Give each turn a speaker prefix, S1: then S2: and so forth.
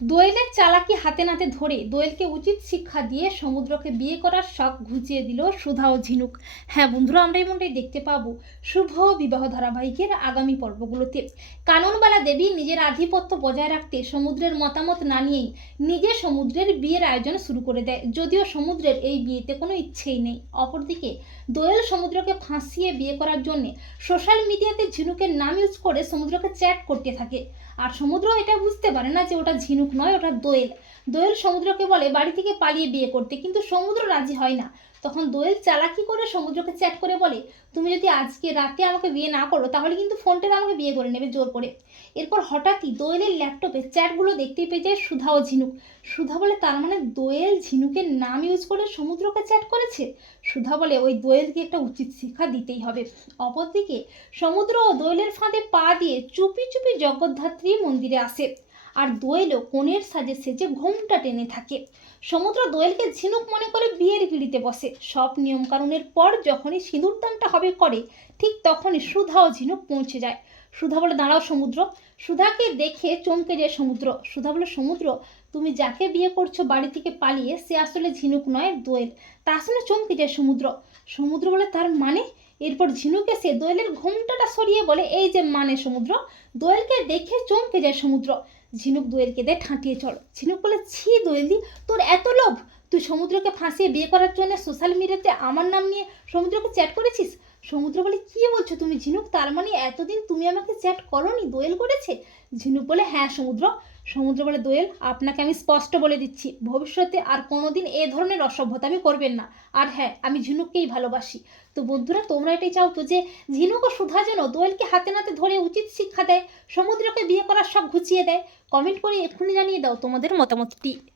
S1: দোয়েলের চালাকি হাতে নাতে ধরে দোয়েলকে উচিত শিক্ষা দিয়ে সমুদ্রকে বিয়ে করার শখ ঘুচিয়ে দিল সুধা ও ঝিনুক। হ্যাঁ বন্ধুরা, আমরা এমনটাই দেখতে পাবো শুভ বিবাহ ধারাবাহিকের আগামী পর্বগুলোতে। কাননবালা দেবী নিজের আধিপত্য বজায় রাখতে সমুদ্রের মতামত না নিয়েই নিজে সমুদ্রের বিয়ের আয়োজন শুরু করে দেয়। যদিও সমুদ্রের এই বিয়েতে কোনো ইচ্ছেই নেই। অপরদিকে দোয়েল সমুদ্রকে ফাঁসিয়ে বিয়ে করার জন্য সোশ্যাল মিডিয়াতে ঝিনুকের নাম ইউজ করে সমুদ্রকে চ্যাট করতে থাকে। আর সমুদ্র এটা বুঝতে পারে না যে ওটা ঝিনুক নয়, ওটা দোয়েল। দোয়েল সমুদ্রকে বলে, বাড়ি থেকে পালিয়ে বিয়ে করতে। কিন্তু সমুদ্র রাজি হয় না। তখন দোয়েল চালাকি করে সমুদ্রকে চ্যাট করে বলে, তুমি যদি আজকে রাতে আমাকে বিয়ে না করো, তাহলে কিন্তু ফোনটাতে আমাকে বিয়ে করে নেবে জোর করে। এরপর হঠাৎই দোয়েলের ল্যাপটপে চ্যাটগুলো দেখতেই পেয়ে যায় সুধা ও ঝিনুক। সুধা বলে, তার মানে দোয়েল ঝিনুকের নাম ইউজ করে সমুদ্রকে চ্যাট করেছে? সুধা বলে, ওই দোয়েলকে একটা উচিত শিক্ষা দিতেই হবে। অপরদিকে সমুদ্র ও দোয়েলের ফাঁদে পা দিয়ে চুপি চুপি জগদ্ধাত্রী মন্দিরে আসে। আর দোয়েলও কোণের সাজে সেজে ঘোমটা টেনে থাকে। সমুদ্র দোয়েলকে ঝিনুক মনে করে বিয়ের পিড়িতে বসে। সব নিয়মকানুনের পর যখনই সিঁদুরদানটা হবে করে, ঠিক তখনই সুধা ও ঝিনুক পৌঁছে যায়। সুধা বলে, দাঁড়াও সমুদ্র। সুধাকে দেখে চমকে যায় সমুদ্র। সুধা বলে, সমুদ্র, তুমি যাকে বিয়ে করছ বাড়ি থেকে পালিয়ে, সে আসলে ঝিনুক নয়, দোয়েল। তা আসলে চমকে যায় সমুদ্র। সমুদ্র বলে, তার মানে? এরপর ঝিনুক এসে দোয়েলের ঘোমটাটা সরিয়ে বলে, এই যে মানে সমুদ্র, দোয়েলকে দেখে চমকে যায় সমুদ্র। ঝিনুক দোয়েলকে দেয় ঠাঁটিয়ে চল। ঝিনুক বলে, ছি দোয়েলদি, তোর এত লোভ? তুই সমুদ্রকে ফাঁসিয়ে বিয়ে করার জন্য সোশ্যাল মিডিয়াতে আমার নাম নিয়ে সমুদ্রকে চ্যাট করেছিস? সমুদ্র বলে, কী বলছো তুমি ঝিনুক? তার মানে এতদিন তুমি আমাকে চ্যাট করনি, দোয়েল করেছে? ঝিনুক বলে হ্যাঁ সমুদ্র সমুদ্র বলে দোয়েল, আপনাকে আমি স্পষ্ট বলে দিচ্ছি, ভবিষ্যতে আর কোনোদিন এ ধরনের অসভ্যতা আমি করবেন না। আর হ্যাঁ আমি ঝিনুককেই ভালোবাসি। তো বন্ধুরা, তোমরা এটাই চাও তো যে, ঝিনুক ও সুধা যেন দোয়েলকে হাতে নাতে ধরে উচিত শিক্ষা দেয়, সমুদ্রকে বিয়ে করার সব ঘুচিয়ে দেয়। কমেন্ট করে এক্ষুনি জানিয়ে দাও তোমাদের মতামতটি।